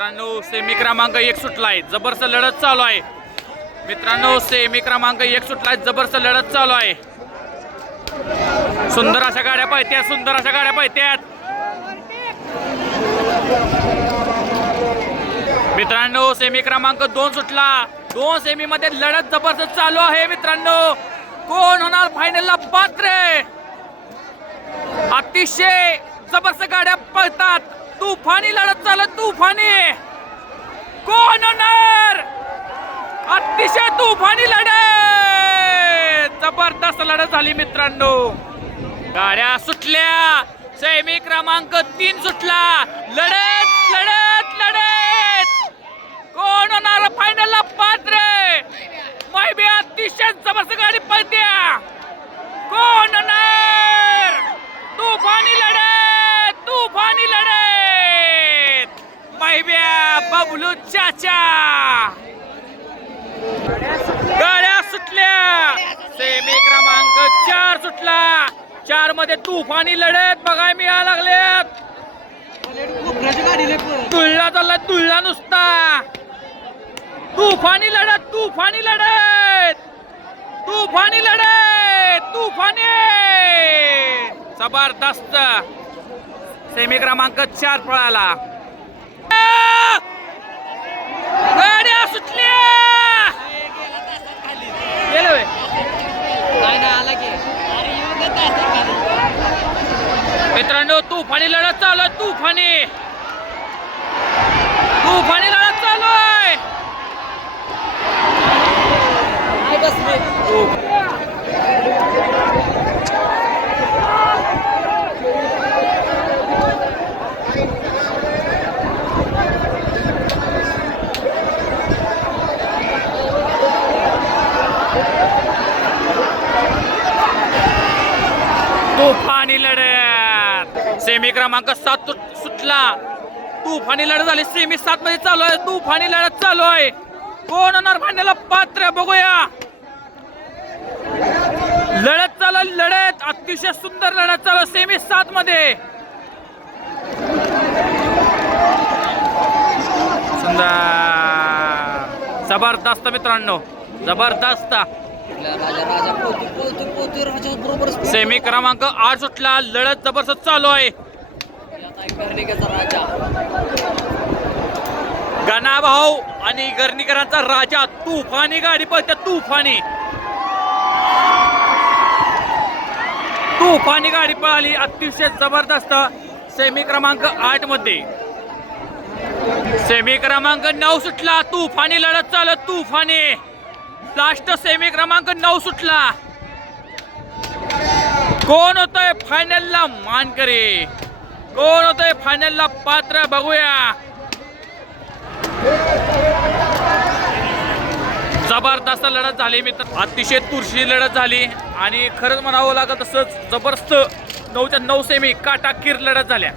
मित्रांनो सेमी क्रमांक एक सुटलाय जबरदस्त लढत चालू आहे. मित्रांनो सेमी क्रमांक एक सुटलाय जबरदस्त लढत चालू आहे. सुंदर अशा गाड्या पाहत्यात सुंदर अशा गाड्या पाहत्यात मित्रांनो सेमी क्रमांक दोन सुटला. दोन सेमी मध्ये लढत जबरदस्त चालू आहे मित्रांनो. कोण होणार फायनलला पात्र? अतिशय जबरदस्त गाड्या पळतात. तुफानी लढत चालत तुफानी. कोण होणार? अतिशय तुफानी लढत. जबरदस्त लढत झाली मित्रांनो. गाड्या सुटल्या. सेमी क्रमांक तीन सुटला. लढत लढत लढत. कोण होणार फायनलला पात्र? अतिशय जबरदस्त गाडी पळत्या. कोण होणार तुफानी लढत तुफानी लढत माहिब्या बबलू चाचा. गाड्या सुटल्या. सेमी क्रमांक चार सुटला. चारमध्ये तुफानी लढत. बघाय मिळा लागल्यात तुळला चालला तुळला नुसता. तुफानी लढत तुफानी लढत. तुफानी लढत तुफानी. जबरदस्त. सेमी क्रमांक चार पळाला गाड्या सुटल्या गेलं होय. मित्रांनो तुफानी लढत चालू आहे तुफानी. तुफानी लढत चालू आहे. तुफानी लढत. सेमी क्रमांक सात सुट- सुटला. तुफानी लढत झाली. सेमी सात मध्ये चालू आहे. तुफानी लढत चालू आहे. कोण होणार भांड्याला पात्र बघूया. लढत चालू लढत. अतिशय सुंदर लढत चालू सेमी सात मध्ये. सुंदर. जबरदस्त मित्रांनो. जबरदस्त. सेमी क्रमांक आठ सुटला लढत जबरदस्त चालू आहे. गणा भाऊ आणि गर्णीकरांचा राजा तुफानी गाडी पळते तुफानी. तुफानी गाडी पळाली अतिशय जबरदस्त. सेमी क्रमांक आठमध्ये. सेमी क्रमांक नऊ सुटला तुफानी लढत चालत तुफानी. लास्ट सेमी क्रमांक नऊ सुटला. कोण होतोय फायनलला मानकरी? कोण होतोय फायनलला पात्र? बघूया. जबरदस्त लढत झाली मित्र. अतिशय तुरशी लढत झाली. आणि खरंच म्हणावं लागत तसंच जबरदस्त नऊच्या नऊ सेमी काटाकीर लढत झाल्या.